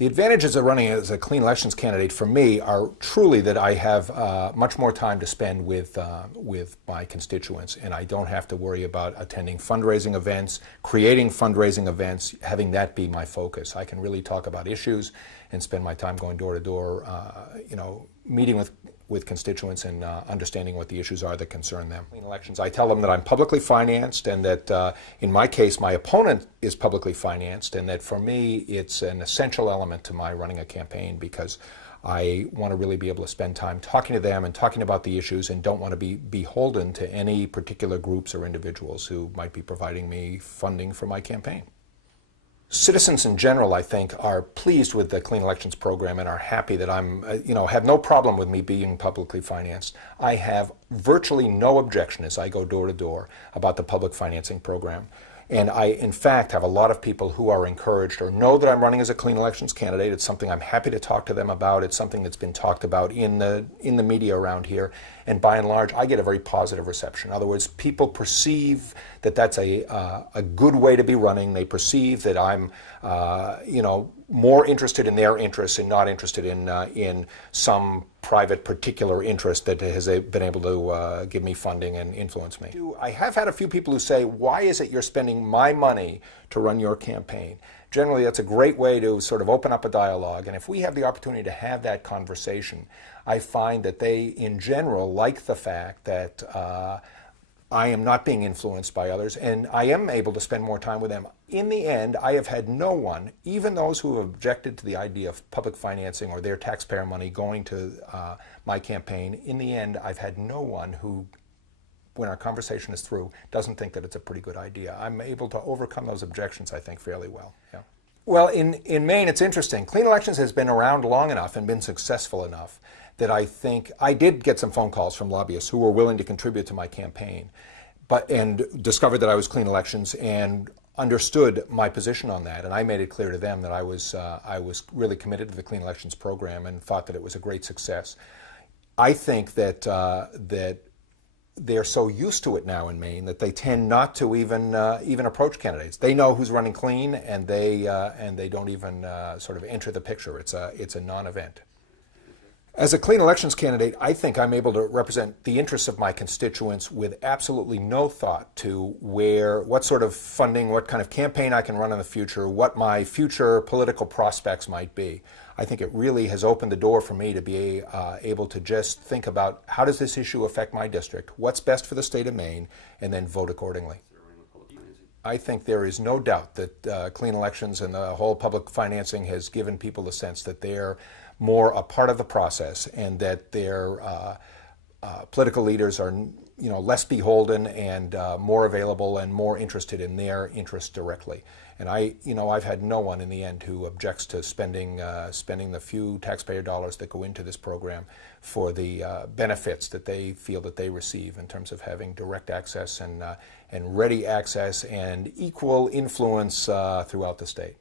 The advantages of running as a clean elections candidate for me are truly that I have much more time to spend with my constituents, and I don't have to worry about attending fundraising events, creating fundraising events, having that be my focus. I can really talk about issues and spend my time going door to door, meeting with constituents and understanding what the issues are that concern them. In elections, I tell them that I'm publicly financed and that in my case, my opponent is publicly financed, and that for me, it's an essential element to my running a campaign because I want to really be able to spend time talking to them and talking about the issues and don't want to be beholden to any particular groups or individuals who might be providing me funding for my campaign. Citizens in general, I think, are pleased with the Clean Elections program and are happy that I'm, have no problem with me being publicly financed. I have virtually no objection as I go door to door about the public financing program. And I, in fact, have a lot of people who are encouraged or know that I'm running as a clean elections candidate. It's something I'm happy to talk to them about. It's something that's been talked about in the media around here. And by and large, I get a very positive reception. In other words, people perceive that that's a good way to be running. They perceive that I'm, more interested in their interests and not interested in some private particular interest that has been able to give me funding and influence me. I have had a few people who say, why is it you're spending my money to run your campaign? Generally, that's a great way to sort of open up a dialogue, and if we have the opportunity to have that conversation, I find that they, in general, like the fact that I am not being influenced by others, and I am able to spend more time with them. In the end, I have had no one, even those who have objected to the idea of public financing or their taxpayer money going to my campaign, in the end, I've had no one who, when our conversation is through, doesn't think that it's a pretty good idea. I'm able to overcome those objections, I think, fairly well. Yeah. Well, in Maine, it's interesting. Clean Elections has been around long enough and been successful enough that I think I did get some phone calls from lobbyists who were willing to contribute to my campaign, and discovered that I was Clean Elections and understood my position on that. And I made it clear to them that I was really committed to the Clean Elections program and thought that it was a great success. I think that they're so used to it now in Maine that they tend not to even approach candidates. They know who's running clean, and they don't even sort of enter the picture. It's a non-event. As a clean elections candidate, I think I'm able to represent the interests of my constituents with absolutely no thought to what sort of funding, what kind of campaign I can run in the future, what my future political prospects might be. I think it really has opened the door for me to be able to just think about how does this issue affect my district, what's best for the state of Maine, and then vote accordingly. I think there is no doubt that clean elections and the whole public financing has given people the sense that they're more a part of the process and that their political leaders are less beholden and more available and more interested in their interests directly. And I've had no one in the end who objects to spending the few taxpayer dollars that go into this program for the benefits that they feel that they receive in terms of having direct access and ready access and equal influence throughout the state.